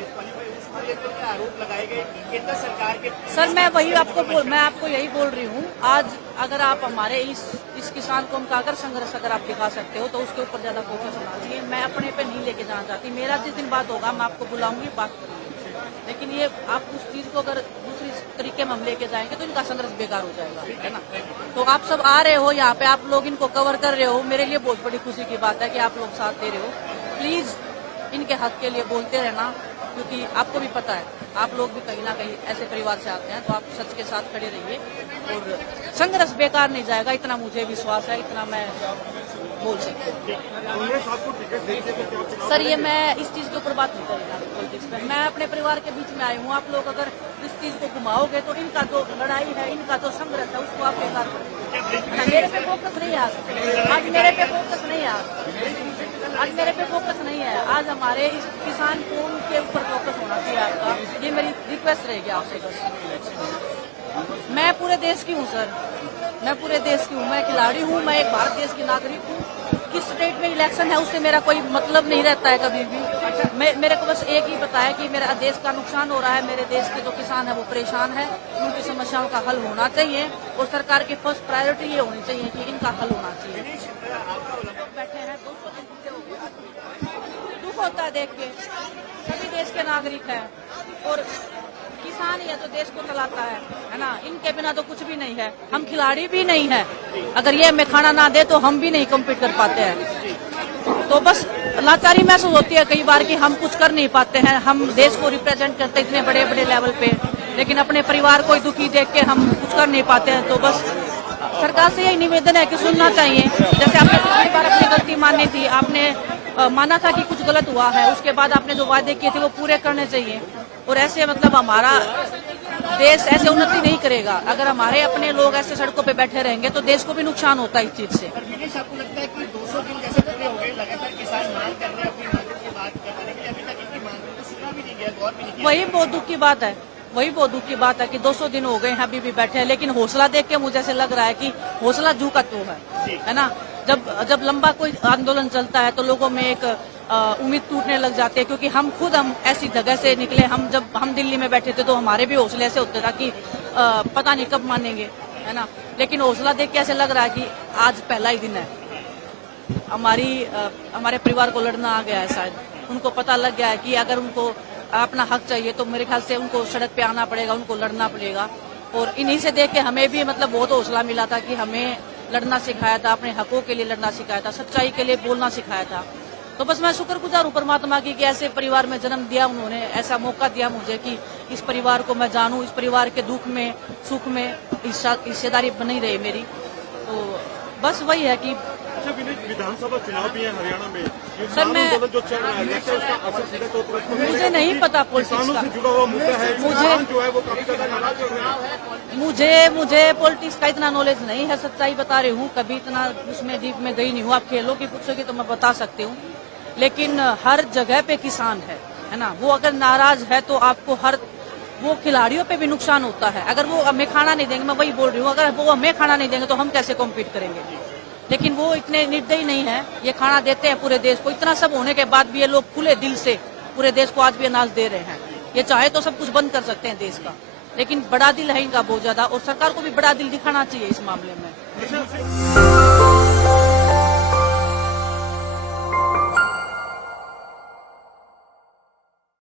आरोप लगाए गए केंद्र सरकार के। सर मैं आपको यही बोल रही हूँ, आज अगर आप हमारे इस किसान कौम का अगर संघर्ष अगर आप दिखा सकते हो तो उसके ऊपर ज्यादा फोकस होना चाहिए। मैं अपने पे नहीं लेके जाना चाहती, मेरा जिस दिन बात होगा मैं आपको बुलाऊंगी, बात करूंगी, लेकिन ये आप उस चीज को अगर दूसरी तरीके में हम लेके जाएंगे तो इनका संघर्ष बेकार हो जाएगा, है ना। तो आप सब आ रहे हो यहाँ पे, आप लोग इनको कवर कर रहे हो, मेरे लिए बहुत बड़ी खुशी की बात है कि आप लोग साथ दे रहे हो। प्लीज इनके हक के लिए बोलते रहना, क्योंकि आपको भी पता है आप लोग भी कहीं ना कहीं ऐसे परिवार से आते हैं, तो आप सच के साथ खड़े रहिए और संघर्ष बेकार नहीं जाएगा, इतना मुझे विश्वास है, इतना मैं बोल सकती हूँ। सर ये मैं इस चीज के ऊपर बात नहीं करूँगा पॉलिटिक्स पे, मैं अपने परिवार के बीच में आई हूँ। आप लोग अगर इस चीज को घुमाओगे तो इनका जो लड़ाई है, इनका जो संघर्ष है उसको आप बेकार करोगे। मेरे पे फोकस नहीं है आज मेरे पे फोकस नहीं है आज मेरे पे फोकस नहीं है, आज हमारे इस किसान कौम के ऊपर फोकस होना चाहिए आपका, ये मेरी रिक्वेस्ट रहेगी आपसे बस। मैं पूरे देश की हूँ सर, मैं पूरे देश की हूँ, मैं खिलाड़ी हूँ, मैं एक भारत देश की नागरिक हूँ। किस स्टेट में इलेक्शन है उससे मेरा कोई मतलब नहीं रहता है कभी भी। मेरे को बस एक ही पता है कि मेरा देश का नुकसान हो रहा है, मेरे देश के जो किसान है वो परेशान है, उनकी समस्याओं का हल होना चाहिए और सरकार की फर्स्ट प्रायोरिटी ये होनी चाहिए कि इनका हल होना चाहिए। बैठे हैं 200 दिन पूरे हो गए, दुख होता है देख के, सभी देश के नागरिक हैं और किसान ही है जो देश को चलाता है ना, इनके बिना तो कुछ भी नहीं है, हम खिलाड़ी भी नहीं है, अगर ये हमें खाना ना दे तो हम भी नहीं कम्पीट कर पाते हैं। तो बस लाचारी महसूस होती है कई बार कि हम कुछ कर नहीं पाते हैं, हम देश को रिप्रेजेंट करते इतने बड़े बड़े लेवल पे, लेकिन अपने परिवार को दुखी देख के हम कुछ कर नहीं पाते हैं। तो बस सरकार से यही निवेदन है कि सुनना चाहिए, जैसे आपने पिछली बार अपनी गलती मानी थी, आपने माना था कि कुछ गलत हुआ है, उसके बाद आपने जो वादे किए थे वो पूरे करने चाहिए। और ऐसे मतलब हमारा देश ऐसे उन्नति नहीं करेगा, अगर हमारे अपने लोग ऐसे सड़कों पे बैठे रहेंगे तो देश को भी नुकसान होता है इस चीज से। आपको लगता है कि 200 दिन जैसे पूरे हो गए, लगातार किसान मांग कर रहे हैं अपनी मांगों की बात करने के लिए, अभी तक इनकी मांगों को सुना भी नहीं गया, गौर भी नहीं किया। वही बहुत दुख की बात है, वही बहुत दुख की बात है कि 200 दिन हो गए हैं अभी भी बैठे हैं, लेकिन हौसला देख के मुझे ऐसे लग रहा है कि हौसला जू का तो है ना। जब लंबा कोई आंदोलन चलता है तो लोगों में एक उम्मीद टूटने लग जाती है, क्योंकि हम ऐसी जगह से निकले, जब हम दिल्ली में बैठे थे तो हमारे भी हौसले ऐसे होते था कि पता नहीं कब मानेंगे, है ना। लेकिन हौसला देख के ऐसे लग रहा है कि आज पहला ही दिन है, हमारे परिवार को लड़ना आ गया है, शायद उनको पता लग गया है कि अगर उनको अपना हक चाहिए तो मेरे ख्याल से उनको सड़क पे आना पड़ेगा, उनको लड़ना पड़ेगा। और इन्हीं से देख के हमें भी मतलब बहुत हौसला मिला था कि हमें लड़ना सिखाया था, अपने हकों के लिए लड़ना सिखाया था, सच्चाई के लिए बोलना सिखाया था। तो बस मैं शुक्रगुजार हूँ परमात्मा की कि ऐसे परिवार में जन्म दिया, उन्होंने ऐसा मौका दिया मुझे कि इस परिवार को मैं जानूं, इस परिवार के दुख में सुख में हिस्सेदारी बनी रही मेरी। तो बस वही है कि विधानसभा चुनाव भी है हरियाणा में, सर मैं जो चल रहा है उसका असर सीधा तौर पर मुझे नहीं पता पॉलिटिक्स का, जुड़ा हुआ मुद्दा है, जो है वो काफी ज्यादा नाराज चल रहा है। मुझे पॉलिटिक्स का इतना नॉलेज नहीं है, सच्चाई बता रही हूँ, कभी इतना उसमें डीप में गई नहीं हूँ। आप खेलों की पूछोगे तो मैं बता सकती हूँ, लेकिन हर जगह पे किसान है ना, वो अगर नाराज है तो आपको वो खिलाड़ियों पे भी नुकसान होता है। अगर वो हमें खाना नहीं देंगे, मैं वही बोल रही हूँ, अगर वो हमें खाना नहीं देंगे तो हम कैसे कॉम्पीट करेंगे। लेकिन वो इतने निर्दयी नहीं है, ये खाना देते हैं पूरे देश को, इतना सब होने के बाद भी ये लोग खुले दिल से पूरे देश को आज भी अनाज दे रहे हैं। ये चाहे तो सब कुछ बंद कर सकते हैं देश का, लेकिन बड़ा दिल है इनका बहुत ज्यादा, और सरकार को भी बड़ा दिल दिखाना चाहिए इस मामले में।